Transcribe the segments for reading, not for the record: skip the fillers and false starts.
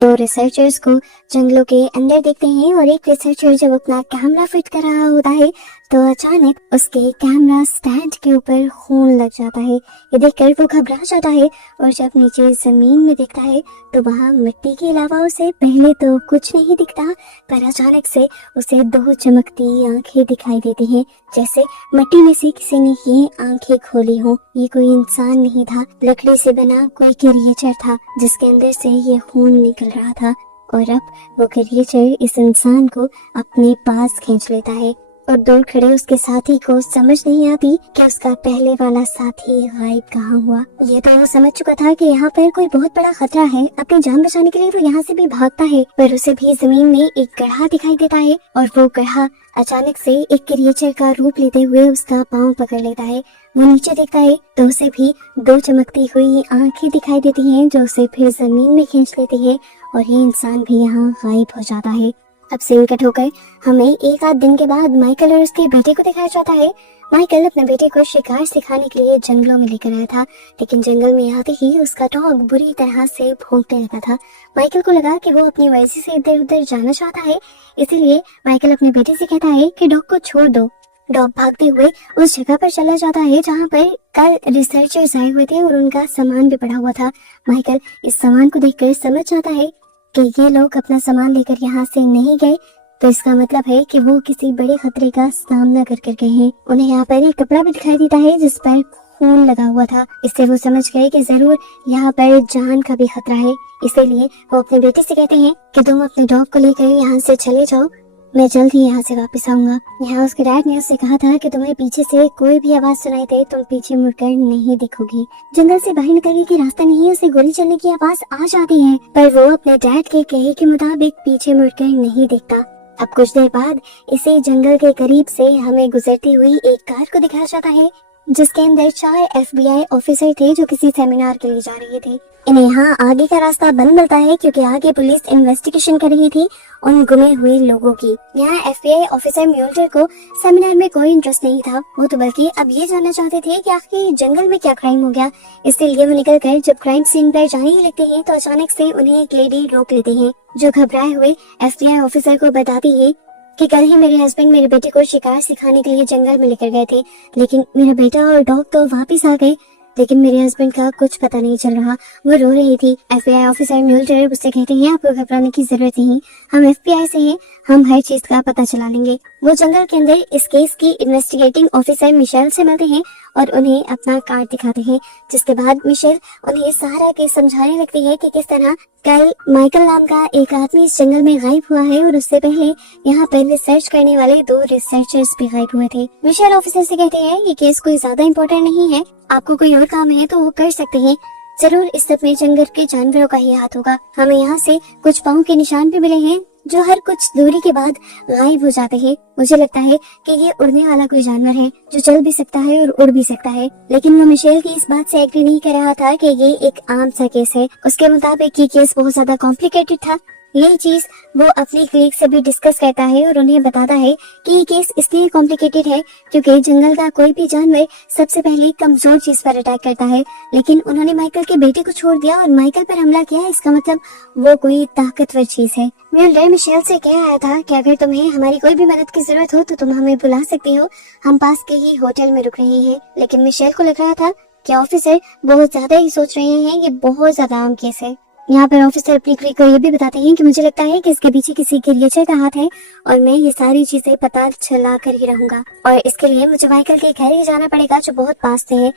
तो रिसर्चर्स को जंगलों के अंदर देखते हैं और एक रिसर्चर जब अपना कैमरा फिट कर रहा होता है तो अचानक उसके कैमरा स्टैंड के ऊपर खून लग जाता है। ये देखकर वो घबरा जाता है और जब नीचे जमीन में देखता है तो वहाँ मिट्टी के अलावा उसे पहले तो कुछ नहीं दिखता, पर अचानक से उसे दो चमकती आंखें दिखाई देती हैं, जैसे मिट्टी में से किसी ने ये आंखें खोली हो। ये कोई इंसान नहीं था, लकड़ी से बना कोई क्रिएचर था जिसके अंदर से ये खून निकल रहा था। और अब वो क्रिएचर इस इंसान को अपने पास खींच लेता है और दूर खड़े उसके साथी को समझ नहीं आती कि उसका पहले वाला साथी गायब कहाँ हुआ। ये तो वो समझ चुका था कि यहाँ पर कोई बहुत बड़ा खतरा है। अपनी जान बचाने के लिए वो यहाँ से भी भागता है, पर उसे भी जमीन में एक गड्ढा दिखाई देता है और वो गड्ढा अचानक से एक क्रिएचर का रूप लेते हुए उसका पाँव पकड़ लेता है। वो नीचे देखता है तो उसे भी दो चमकती हुई आंखें दिखाई देती हैं जो उसे फिर जमीन में खींच लेती है और ये इंसान भी यहाँ गायब हो जाता है। अब सीन कट होकर हमें एक आध दिन के बाद माइकल और उसके बेटे को दिखाया जाता है। माइकल अपने बेटे को शिकार सिखाने के लिए जंगलों में लेकर आया था, लेकिन जंगल में आते ही उसका डॉग बुरी तरह से भौंकने लगा था। माइकल को लगा कि वो अपनी मर्जी से इधर उधर जाना चाहता है, इसीलिए माइकल अपने बेटे से कहता है कि डॉग को छोड़ दो। डॉग भागते हुए उस जगह पर चला जाता है जहाँ पर कल रिसर्चर्स आए हुए थे और उनका सामान भी पड़ा हुआ था। माइकल इस सामान को देखकर समझ जाता है कि ये लोग अपना सामान लेकर यहाँ से नहीं गए, तो इसका मतलब है कि वो किसी बड़े खतरे का सामना कर गए हैं। उन्हें यहाँ पर एक कपड़ा भी दिखाई देता है जिस पर खून लगा हुआ था। इससे वो समझ गए कि जरूर यहाँ पर जान का भी खतरा है। इसीलिए वो अपने बेटे से कहते हैं कि तुम अपने डॉग को लेकर यहाँ से चले जाओ, मैं जल्द ही यहाँ से वापस आऊंगा। यहाँ उसके डैड ने उससे कहा था कि तुम्हें पीछे से कोई भी आवाज सुनाई दे तुम पीछे मुड़कर नहीं दिखोगी। जंगल से बाहर निकलने की रास्ता नहीं, उसे गोली चलने की आवाज आ जाती है, पर वो अपने डैड के कहे के मुताबिक पीछे मुड़कर नहीं दिखता। अब कुछ देर बाद इसे जंगल के करीब से हमें गुजरती हुई एक कार को दिखाया जाता है जिसके अंदर 4 FBI ऑफिसर थे जो किसी सेमिनार के लिए जा रहे थे। इन्हें यहाँ आगे का रास्ता बंद मिलता है क्योंकि आगे पुलिस इन्वेस्टिगेशन कर रही थी उन गुमे हुए लोगों की। यहाँ FBI ऑफिसर म्यूल्टर को सेमिनार में कोई इंटरेस्ट नहीं था, वो तो बल्कि अब ये जानना चाहते थे कि आखिर जंगल में क्या क्राइम हो गया। इसलिए वो निकल कर जब क्राइम सीन पर जाने ही लगते हैं तो अचानक से उन्हें एक लेडी रोक लेते हैं जो घबराए हुए FBI ऑफिसर को बताती है कि कल ही मेरे हस्बैंड मेरे बेटे को शिकार सिखाने के लिए जंगल में लेकर गए थे, लेकिन मेरा बेटा और डॉग तो वापस आ गए, लेकिन मेरे हस्बैंड का कुछ पता नहीं चल रहा। वो रो रही थी। FBI ऑफिसर म्यूल्टर उससे कहते हैं आपको घबराने की जरूरत नहीं, हम FBI से हैं, हम हर चीज का पता चला लेंगे। वो जंगल के अंदर इस केस की इन्वेस्टिगेटिंग ऑफिसर मिशेल से मिलते हैं और उन्हें अपना कार्ड दिखाते हैं, जिसके बाद मिशेल उन्हें सारा केस समझाने लगती है कि किस तरह कल माइकल नाम का एक आदमी इस जंगल में गायब हुआ है और उससे पहले यहाँ पर रिसर्च करने वाले 2 रिसर्चर्स भी गायब हुए थे। मिशेल ऑफिसर से कहते हैं ये केस कोई ज्यादा इम्पोर्टेंट नहीं है, आपको कोई और काम है तो वो कर सकते हैं, जरूर इस सब में जंगल के जानवरों का ही हाथ होगा। हमें यहाँ से कुछ पाँव के निशान भी मिले हैं जो हर कुछ दूरी के बाद गायब हो जाते हैं। मुझे लगता है कि ये उड़ने वाला कोई जानवर है जो चल भी सकता है और उड़ भी सकता है। लेकिन वो मिशेल की इस बात से एग्री नहीं कर रहा था कि ये एक आम सा केस है। उसके मुताबिक ये केस बहुत ज्यादा कॉम्प्लिकेटेड था। यही चीज वो अपने कलीग से भी डिस्कस करता है और उन्हें बताता है कि ये केस इसलिए कॉम्प्लिकेटेड है क्योंकि जंगल का कोई भी जानवर सबसे पहले कमजोर चीज पर अटैक करता है, लेकिन उन्होंने माइकल के बेटे को छोड़ दिया और माइकल पर हमला किया, इसका मतलब वो कोई ताकतवर चीज है। म्यूल्टर मिशेल से कह आया था कि अगर तुम्हें हमारी कोई भी मदद की जरूरत हो तो तुम हमें बुला सकती हो, हम पास के ही होटल में रुक रहे हैं। लेकिन मिशेल को लग रहा था कि ऑफिसर बहुत ज्यादा ही सोच रहे हैं, ये बहुत ज्यादा आम केस है। यहाँ पर ऑफिसर अपनी क्लिक को ये भी बताते हैं कि मुझे लगता है कि इसके पीछे किसी क्रिएचर का हाथ है और मैं ये सारी चीजें पता चला कर ही रहूंगा, और इसके लिए मुझे माइकल के घर ही जाना पड़ेगा जो बहुत पास से है।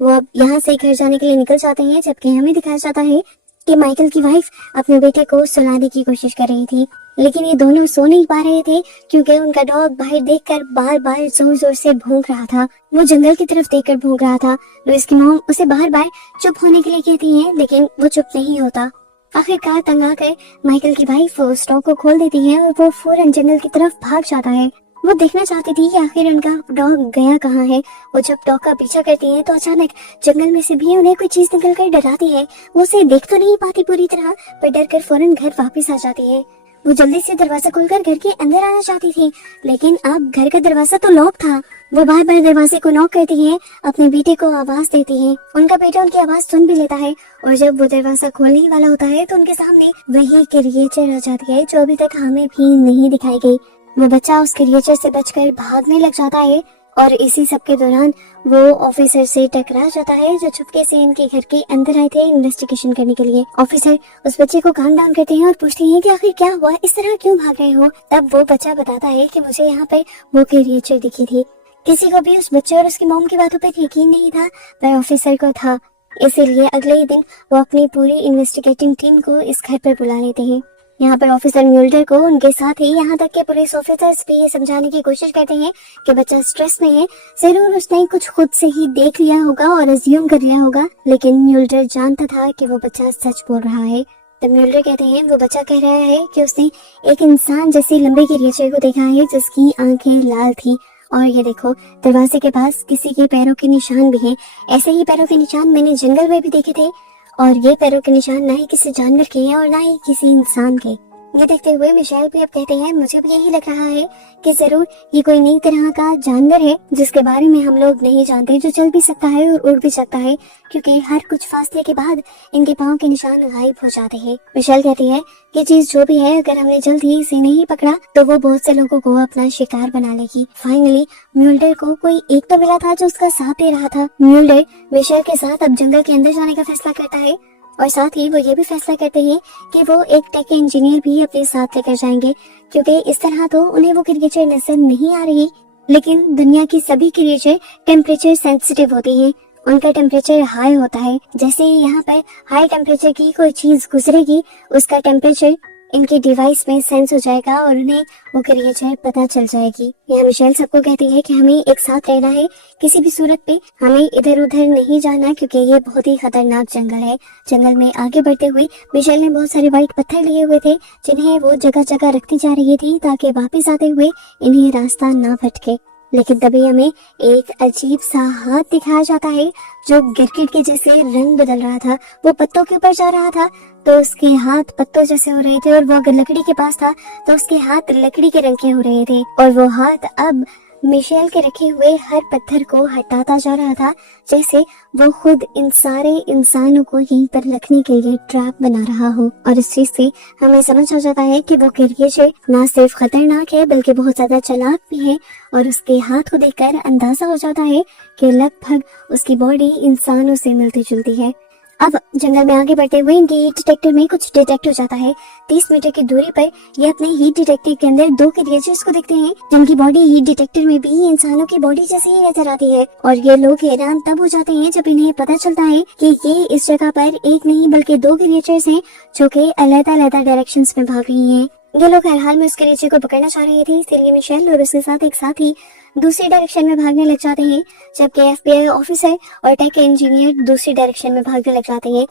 वो अब यहाँ से घर जाने के लिए निकल जाते हैं, जबकि हमें दिखाया जाता है कि माइकल की वाइफ अपने बेटे को सुलाने की कोशिश कर रही थी, लेकिन ये दोनों सो नहीं पा रहे थे क्योंकि उनका डॉग बाहर देखकर बार बार जोर जोर से भौंक रहा था। वो जंगल की तरफ देखकर भौंक रहा था। लुइस की मॉम उसे बार बार चुप होने के लिए कहती है, लेकिन वो चुप नहीं होता। आखिरकार तंग आकर माइकल की वाइफ उस डॉग को खोल देती है और वो फौरन जंगल की तरफ भाग जाता है। वो देखना चाहती थी कि आखिर उनका डॉग गया कहाँ है। वो जब डॉग का पीछा करती है तो अचानक जंगल में से भी उन्हें कोई चीज निकल कर डराती है। वो उसे देख तो नहीं पाती पूरी तरह, पर डर कर फौरन घर वापस आ जाती है। वो जल्दी से दरवाजा खोलकर घर के अंदर आना चाहती थी, लेकिन अब घर का दरवाजा तो लॉक था। वो बार बार दरवाजे को नॉक करती है, अपने बेटे को आवाज देती है। उनका बेटा उनकी आवाज सुन भी लेता है और जब वो दरवाजा खोलने ही वाला होता है तो उनके सामने वही क्रिएचर आ जाती है जो अभी तक हमें भी नहीं दिखाई गई। वो बच्चा उस क्रिएचर से बचकर भागने लग जाता है और इसी सब के दौरान वो ऑफिसर से टकरा जाता है जो चुपके से इनके घर के अंदर आए थे इन्वेस्टिगेशन करने के लिए। ऑफिसर उस बच्चे को काम डाउन करते हैं और पूछते हैं कि आखिर क्या हुआ, इस तरह क्यों भाग रहे हो। तब वो बच्चा बताता है कि मुझे यहाँ पर वो क्रिएचर दिखी थी। किसी को भी उस बच्चे और उसकी मॉम की बातों पर यकीन नहीं था, पर ऑफिसर को था। इसीलिए अगले ही दिन वो अपनी पूरी इन्वेस्टिगेटिंग टीम को इस घर पर बुला लेते हैं। यहाँ पर ऑफिसर म्यूल्डर को उनके साथ ही यहाँ तक के पुलिस ऑफिसर्स भी ये समझाने की कोशिश करते हैं कि बच्चा स्ट्रेस में है, जरूर उसने कुछ खुद से ही देख लिया होगा और अज्यूम कर लिया होगा। लेकिन म्यूल्डर जानता था कि वो बच्चा सच बोल रहा है। तब म्यूल्डर कहते हैं वो बच्चा कह रहा है कि उसने एक इंसान जैसी लंबे क्रिएचर को देखा है जिसकी आंखें लाल थी। और ये देखो, दरवाजे के पास किसी के पैरों के निशान भी हैं। ऐसे ही पैरों के निशान मैंने जंगल में भी देखे थे, और ये पैरों के निशान ना ही किसी जानवर के हैं और ना ही किसी इंसान के। ये देखते हुए मिशेल भी अब कहते हैं मुझे भी यही लग रहा है कि जरूर ये कोई नई तरह का जानवर है जिसके बारे में हम लोग नहीं जानते, जो चल भी सकता है और उड़ भी सकता है, क्योंकि हर कुछ फासले के बाद इनके पाँव के निशान गायब हो जाते हैं। मिशेल कहती है कि चीज जो भी है, अगर हमने जल्द ही इसे नहीं पकड़ा तो वो बहुत से लोगों को अपना शिकार बना लेगी। फाइनली म्यूल्डर को कोई एक तो मिला था जो उसका साथ दे रहा था। म्यूल्डर मिशेल के साथ अब जंगल के अंदर जाने का फैसला करता है और साथ ही वो ये भी फैसला करते हैं कि वो एक टेक इंजीनियर भी अपने साथ लेकर जाएंगे, क्योंकि इस तरह तो उन्हें वो क्रिएचर नजर नहीं आ रही, लेकिन दुनिया की सभी क्रिएचर टेम्परेचर सेंसिटिव होती हैं। उनका टेम्परेचर हाई होता है। जैसे ही यहाँ पर हाई टेम्परेचर की कोई चीज गुजरेगी, उसका टेम्परेचर इनके डिवाइस में सेंस हो जाएगा और उन्हें वो क्रिएचर पता चल जाएगी। यह मिशेल सबको कहती है कि हमें एक साथ रहना है, किसी भी सूरत पे हमें इधर उधर नहीं जाना, क्योंकि ये बहुत ही खतरनाक जंगल है। जंगल में आगे बढ़ते हुए मिशेल ने बहुत सारे व्हाइट पत्थर लिए हुए थे जिन्हें वो जगह जगह रखती जा रही थी ताकि वापस आते हुए इन्हें रास्ता ना भटके। लेकिन तभी हमें एक अजीब सा हाथ दिखाया जाता है जो गिरगिट के जैसे रंग बदल रहा था। वो पत्तों के ऊपर जा रहा था तो उसके हाथ पत्तों जैसे हो रहे थे, और वो अगर लकड़ी के पास था तो उसके हाथ लकड़ी के रंग के हो रहे थे। और वो हाथ अब मिशेल के रखे हुए हर पत्थर को हटाता जा रहा था, जैसे वो खुद इन सारे इंसानों को यहीं पर रखने के लिए ट्रैप बना रहा हो। और इस चीज से हमें समझ आ जाता है कि वो क्रिएचर ना सिर्फ खतरनाक है बल्कि बहुत ज्यादा चालाक भी है। और उसके हाथ को देखकर अंदाजा हो जाता है कि लगभग उसकी बॉडी इंसानों से मिलती जुलती है। अब जंगल में आगे बढ़ते हुए इनके हीट डिटेक्टर में कुछ डिटेक्ट हो जाता है। 30 मीटर की दूरी पर ये अपने हीट डिटेक्टर के अंदर दो क्रिएचर्स को देखते हैं जिनकी बॉडी हीट डिटेक्टर में भी इंसानों की बॉडी जैसी ही नजर आती है। और ये लोग हैरान तब हो जाते हैं जब इन्हें पता चलता है कि ये इस जगह पर एक नहीं बल्कि दो क्रिएचर्स हैं जो कि अलग-अलग डायरेक्शंस में भाग रही हैं। ये लोग हर हाल में उस क्रिएचर को पकड़ना चाह रहे थे, इसीलिए मिशेल और उसके साथ एक साथी दूसरी डायरेक्शन में भागने लग जाते हैं, जबकि FBI ऑफिसर और टेक इंजीनियर दूसरी डायरेक्शन में भागने लग जाते हैं।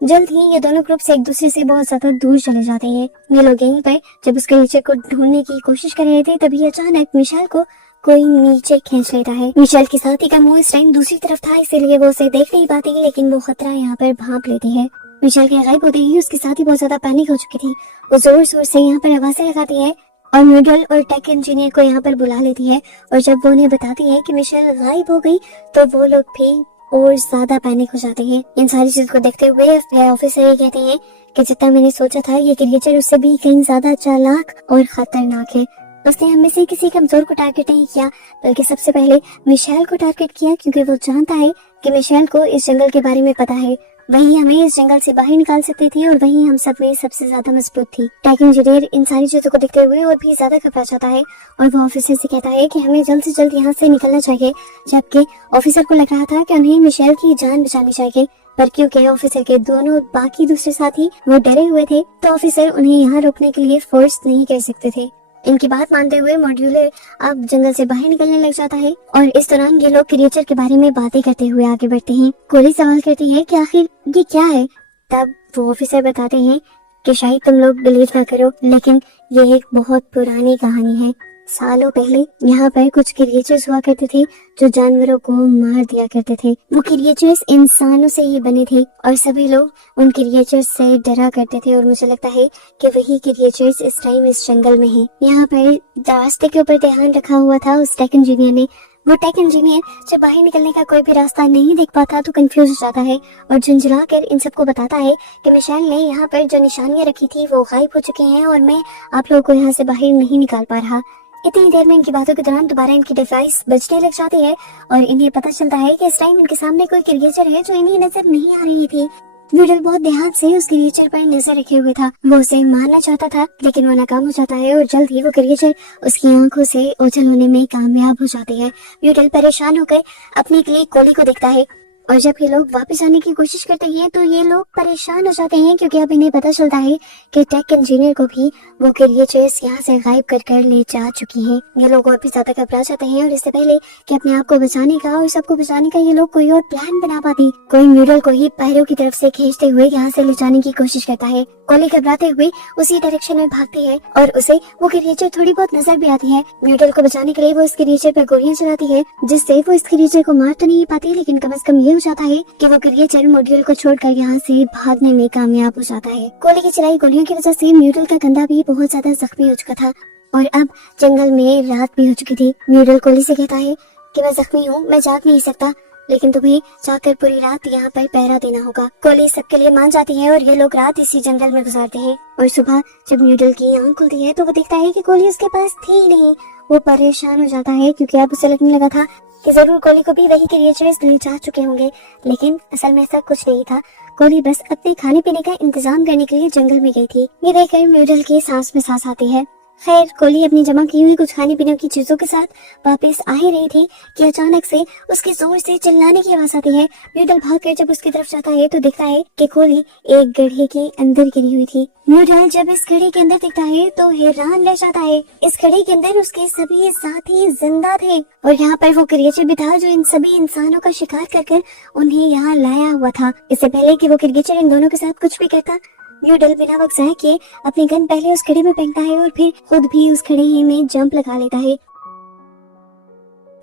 जल्द ही ये दोनों ग्रुप्स एक दूसरे से बहुत ज्यादा दूर चले जाते हैं। ये लोग यहीं पर जब उस क्रिएचर को ढूंढने की कोशिश कर रहे थे, तभी अचानक मिशेल को कोई नीचे खींच लेता है। मिशेल के साथी का मुंह इस टाइम दूसरी तरफ था, इसीलिए वो उसे देख नहीं पाती, लेकिन वो खतरा यहाँ पर भांप लेती है। मिशेल के गायब होते ही उसके साथी बहुत ज्यादा पैनिक हो चुकी थी। वो जोर जोर से यहाँ पर आवाजें लगाती है और म्यूडल और टेक इंजीनियर को यहाँ पर बुला लेती है। और जब वो उन्हें बताती है कि मिशेल गायब हो गई, तो वो लोग भी और ज्यादा पैनिक हो जाते हैं। इन सारी चीज को देखते हुए FBI ऑफिसर ये कहते हैं कि जितना मैंने सोचा था, ये क्रिएचर उससे भी कहीं ज्यादा चालाक और खतरनाक है। उसने हम में से किसी कमजोर को टारगेट नहीं किया, बल्कि सबसे पहले मिशेल को टारगेट किया, क्योंकि वो जानता है कि मिशेल को इस जंगल के बारे में पता है। वही हमें इस जंगल से बाहर निकाल सकती थी और वही हम सब में सबसे ज्यादा मजबूत थी। टेक इंजीनियर इन सारी चीजों को देखते हुए और भी ज्यादा घबरा जाता है और वो ऑफिसर से कहता है कि हमें जल्द से जल्द यहाँ से निकलना चाहिए, जबकि ऑफिसर को लग रहा था कि उन्हें मिशेल की जान बचानी चाहिए। पर क्योंकि ऑफिसर के दोनों बाकी दूसरे साथी वो डरे हुए थे, तो ऑफिसर उन्हें यहाँ रोकने के लिए फोर्स नहीं कर सकते थे। इनकी बात मानते हुए मॉड्यूलर अब जंगल से बाहर निकलने लग जाता है और इस दौरान ये लोग क्रिएचर के बारे में बातें करते हुए आगे बढ़ते हैं। कोली सवाल करती है कि आखिर ये क्या है। तब वो ऑफिसर बताते हैं कि शायद तुम लोग बिलीव ना करो, लेकिन ये एक बहुत पुरानी कहानी है। सालों पहले यहाँ पर कुछ क्रिएचर्स हुआ करते थे जो जानवरों को मार दिया करते थे। वो क्रिएचर्स इंसानों से ही बने थे और सभी लोग उन क्रिएचर्स से डरा करते थे। और मुझे लगता है कि वही क्रिएचर्स इस टाइम इस जंगल में हैं। यहाँ पर रास्ते के ऊपर ध्यान रखा हुआ था उस टेक इंजीनियर ने। वो टेक इंजीनियर जब बाहर निकलने का कोई भी रास्ता नहीं देख पाता तो कंफ्यूज हो जाता है और झुंझला कर इन सबको बताता है कि मिशेल ने यहाँ पर जो निशानियां रखी थी वो गायब हो चुकी हैं और मैं आप लोगों को यहाँ से बाहर नहीं निकाल पा रहा। इतनी देर में इनकी बातों के दौरान दोबारा इनकी डिवाइस बजने लग जाती है और इन्हें पता चलता है कि इस टाइम इनके सामने कोई क्रिएचर है जो इन्हें नजर नहीं आ रही थी। म्यूडल बहुत ध्यान से उस क्रिएचर पर नजर रखे हुए था। वो उसे मारना चाहता था लेकिन वो नाकाम हो जाता है और जल्द ही वो क्रिएचर उसकी आंखों से ओझल होने में कामयाब हो जाते हैं। म्यूडल परेशान होकर अपने के लिए कोली को देखता है और जब ये लोग वापस आने की कोशिश करते हैं तो ये लोग परेशान हो जाते हैं क्योंकि अब इन्हें पता चलता है कि टेक इंजीनियर को भी वो क्रिएचर्स यहाँ से गायब कर ले जा चुकी हैं। ये लोग और भी ज्यादा घबरा जाते हैं और इससे पहले कि अपने आप को बचाने का और सबको बचाने का ये लोग कोई और प्लान बना पाती, कोई म्यूडल को ही पैरों की तरफ से खींचते हुए यहाँ से ले जाने की कोशिश करता है। कोली घबराते हुए उसी डायरेक्शन में भागती है और उसे वो क्रिएचर थोड़ी बहुत नजर भी आती है। म्यूडल को बचाने के लिए वो इस क्रिएचर पर गोलियां चलाती है जिससे वो इस क्रिएचर को मार तो नहीं पाती लेकिन कम से कम ये हो जाता है कि वो क्रिएचर मॉड्यूल को छोड़कर यहाँ से भागने में कामयाब हो जाता है। कोली की चलाई गोलियों की वजह से म्यूडल का कंधा भी बहुत ज्यादा जख्मी हो चुका था और अब जंगल में रात भी हो चुकी थी। म्यूडल कोली से कहता है कि मैं जख्मी हूँ, मैं जाग नहीं सकता, लेकिन तुम्हें जाकर पूरी रात यहाँ पर पहरा देना होगा। कोली सबके लिए मान जाती है और ये लोग रात इसी जंगल में गुजारते हैं और सुबह जब म्यूडल की आंख खुलती है तो वो देखता है कि कोली उसके पास थी ही नहीं। वो परेशान हो जाता है क्योंकि अब उसे लगने लगा था कि जरूर कोली को भी वही क्रिएचर्स ले जा चुके होंगे, लेकिन असल में ऐसा कुछ नहीं था। कोली बस अपने खाने पीने का इंतजाम करने के लिए जंगल में गई थी। ये देखकर म्यूडल की सांस में सांस आती है। खैर कोली अपनी जमा की हुई कुछ खाने पीने की चीजों के साथ वापस आ ही रही थी कि अचानक से उसके जोर से चिल्लाने की आवाज आती है। म्यूडल भागकर जब उसकी तरफ जाता है तो देखता है कि कोली एक गड्ढे के अंदर गिरी हुई थी। म्यूडल जब इस गड्ढे के अंदर देखता है तो हैरान रह जाता है। इस गड्ढे के अंदर उसके सभी साथी जिंदा थे और यहाँ पर वो क्रिएचर भी था जो इन सभी इंसानों का शिकार कर उन्हें यहाँ लाया हुआ था। इससे पहले कि वो क्रिएचर इन दोनों के साथ कुछ भी करता, म्यूडल बिना वक्त जाए किए अपनी गन पहले उस खड़े में फेंकता है और फिर खुद भी उस खड़े ही में जंप लगा लेता है।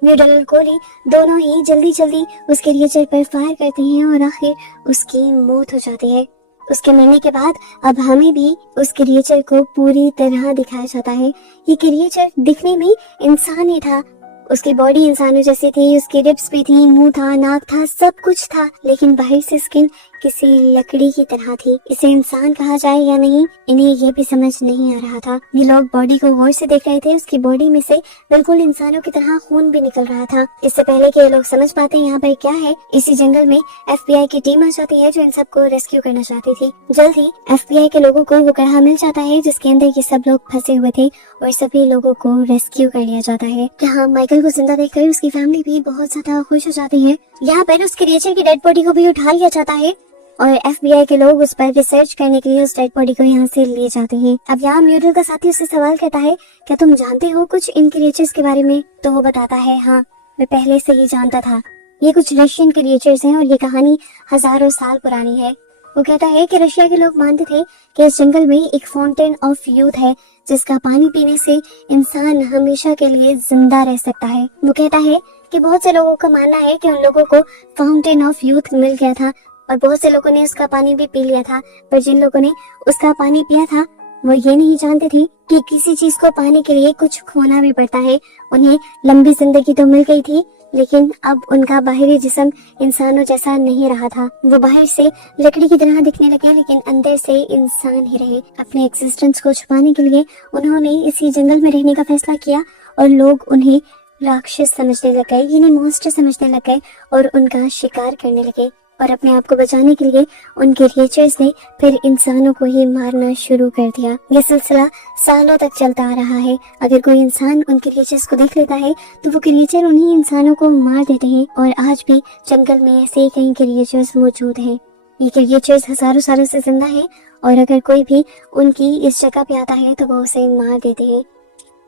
म्यूडल और कोली दोनों ही जल्दी जल्दी उस क्रिएचर पर फायर करते हैं और आखिर उसकी मौत हो जाती है। उसके मरने के बाद अब हमें भी उस क्रिएचर को पूरी तरह दिखाया जाता है। ये क्रिएचर दिखने में इंसान ही था, उसकी बॉडी इंसानों जैसी थी, उसकी रिब्स भी थी, मुंह था, नाक था, सब कुछ था, लेकिन बाहर से स्किन किसी लकड़ी की तरह थी। इसे इंसान कहा जाए या नहीं, इन्हें ये भी समझ नहीं आ रहा था। ये लोग बॉडी को गौर से देख रहे थे, उसकी बॉडी में से बिल्कुल इंसानों की तरह खून भी निकल रहा था। इससे पहले कि ये लोग समझ पाते यहाँ पर क्या है, इसी जंगल में FBI की टीम आ जाती है जो इन सबको रेस्क्यू करना चाहती थी। जल्द ही FBI के लोगों को वो कड़ा मिल जाता है जिसके अंदर ये सब लोग फंसे हुए थे और सभी लोगों को रेस्क्यू कर लिया जाता है। यहाँ माइकल को जिंदा देखकर उसकी फैमिली भी बहुत ज्यादा खुश हो जाती है। यहाँ पर उस क्रिएचर की डेड बॉडी को भी उठा लिया जाता है और FBI के लोग उस पर रिसर्च करने के लिए उस डेड बॉडी को यहाँ से ले जाते हैं। अब यहाँ म्यूडल का साथी उससे सवाल करता है, क्या तुम जानते हो कुछ इन क्रिएचर्स के बारे में? तो वो बताता है, हाँ, मैं पहले से ही जानता था। ये कुछ रशियन क्रिएचर्स हैं और ये कहानी हजारों साल पुरानी है। वो कहता है कि रशिया के लोग मानते थे कि इस जंगल में एक फाउंटेन ऑफ यूथ है जिसका पानी पीने से इंसान हमेशा के लिए जिंदा रह सकता है। वो कहता है कि बहुत से लोगों का मानना है कि उन लोगों को फाउंटेन ऑफ यूथ मिल गया था और बहुत से लोगों ने उसका पानी भी पी लिया था, पर जिन लोगों ने उसका पानी पिया था वो ये नहीं जानते थे कि किसी चीज को पाने के लिए कुछ खोना भी पड़ता है। उन्हें लंबी जिंदगी तो मिल गई थी, लेकिन अब उनका बाहरी जिस्म इंसानों जैसा नहीं रहा था। वो बाहर से लकड़ी की तरह दिखने लगे लेकिन अंदर से इंसान ही रहे। अपने एग्जिस्टेंस को छुपाने के लिए उन्होंने इसी जंगल में रहने का फैसला किया और लोग उन्हें राक्षस समझने लग गए, यानी मॉन्स्टर समझने लग गए और उनका शिकार करने लगे। और अपने आप को बचाने के लिए उन क्रिएचर्स ने फिर इंसानों को ही मारना शुरू कर दिया। यह सिलसिला सालों तक चलता आ रहा है। अगर कोई इंसान उन क्रिएचर्स को देख लेता है तो वो क्रिएचर उन्हीं इंसानों को मार देते हैं और आज भी जंगल में ऐसे ही कई क्रिएचर्स मौजूद हैं। ये क्रिएचर्स हजारों सालों से जिंदा हैं और अगर कोई भी उनकी इस जगह पे आता है तो वो उसे मार देते हैं।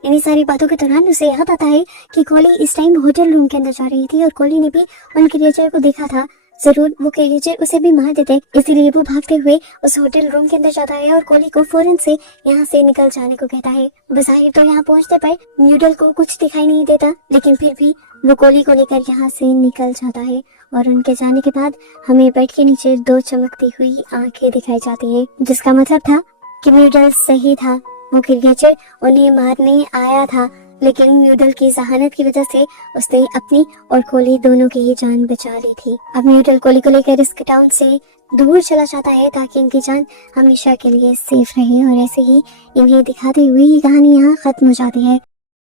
इन्हीं सारी बातों के दौरान उसे याद आता है कि कोली इस टाइम होटल रूम के अंदर जा रही थी और कोली ने भी उन क्रिएचर को देखा था जरूर वो क्रिएचर उसे भी मार देते, इसीलिए वो भागते हुए उस होटल रूम के अंदर जाता है और कोली को फौरन से यहाँ से निकल जाने को कहता है। बज़ाहिर तो यहाँ पहुँचने पर न्यूडल को कुछ दिखाई नहीं देता, लेकिन फिर भी वो कोली को लेकर यहाँ से निकल जाता है और उनके जाने के बाद हमें बेड के नीचे 2 चमकती हुई आंखें दिखाई जाती हैं, जिसका मतलब था कि न्यूडल सही था। वो क्रिएचर उन्हें मारने आया था, लेकिन न्यूडल की जहानत की वजह से उसने अपनी और कोली दोनों की ही जान बचा ली थी। अब न्यूडल कोली को लेकर इस टाउन से दूर चला जाता है ताकि इनकी जान हमेशा के लिए सेफ रहे, और ऐसे ही इन्हें दिखाते हुए ये कहानी यहाँ खत्म हो जाती है।